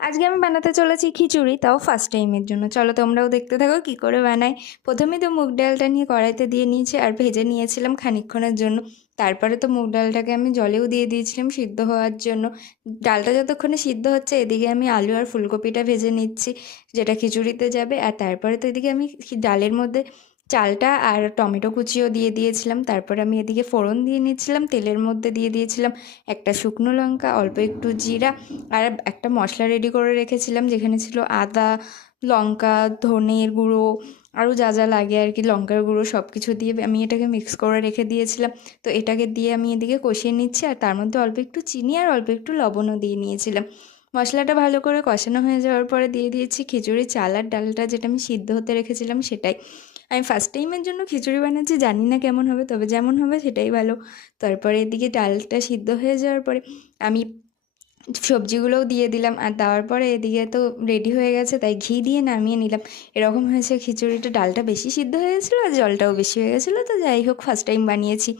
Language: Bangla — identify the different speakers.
Speaker 1: আজকে আমি বানাতে চলেছি খিচুড়ি, তাও ফার্স্ট টাইমের জন্য। চলো তোমরাও দেখতে থাকো কী করে বানাই। প্রথমে তো মুগ ডালটা নিয়ে কড়াইতে দিয়ে নিয়েছি আর ভেজে নিয়েছিলাম খানিকক্ষণের জন্য। তারপরে তো মুগ ডালটাকে আমি জলেও দিয়ে দিয়েছিলাম সিদ্ধ হওয়ার জন্য। ডালটা যতক্ষণে সিদ্ধ হচ্ছে, এদিকে আমি আলু আর ফুলকপিটা ভেজে নিচ্ছি, যেটা খিচুড়িতে যাবে। আর তারপরে তো এদিকে আমি ডালের মধ্যে চালটা আর টমেটো কুচিও দিয়ে দিয়েছিলাম। তারপর আমি এদিকে ফোড়ন দিয়ে নিচ্ছিলাম, তেলের মধ্যে দিয়ে দিয়েছিলাম একটা শুকনো লঙ্কা, অল্প একটু জিরা আর একটা মশলা রেডি করে রেখেছিলাম, যেখানে ছিল আদা, লঙ্কা, ধনের গুঁড়ো, আরও যা যা লাগে আর কি, লঙ্কার গুঁড়ো সব কিছু দিয়ে আমি এটাকে মিক্স করে রেখে দিয়েছিলাম। তো এটাকে দিয়ে আমি এদিকে কষিয়ে নিচ্ছি আর তার মধ্যে অল্প একটু চিনি আর অল্প একটু লবণও দিয়ে নিয়েছিলাম। মশলাটা ভালো করে কষানো হয়ে যাওয়ার পরে দিয়ে দিয়েছি খিচুড়ি, চাল আর ডালটা যেটা আমি সিদ্ধ হতে রেখেছিলাম সেটাই। আমি ফার্স্ট টাইমের জন্য খিচুড়ি বানাচ্ছি, জানি না কেমন হবে, তবে যেমন হবে সেটাই ভালো। তারপরে এদিকে ডালটা সিদ্ধ হয়ে যাওয়ার পরে আমি সবজিগুলোও দিয়ে দিলাম, আর দেওয়ার পরে এদিকে তো রেডি হয়ে গেছে, তাই ঘি দিয়ে নামিয়ে নিলাম। এরকম হয়েছে খিচুড়িটা ডালটা বেশি সিদ্ধ হয়ে গেছিল আর জলটাও বেশি হয়ে গেছিল, তো যাই হোক ফার্স্ট টাইম বানিয়েছি।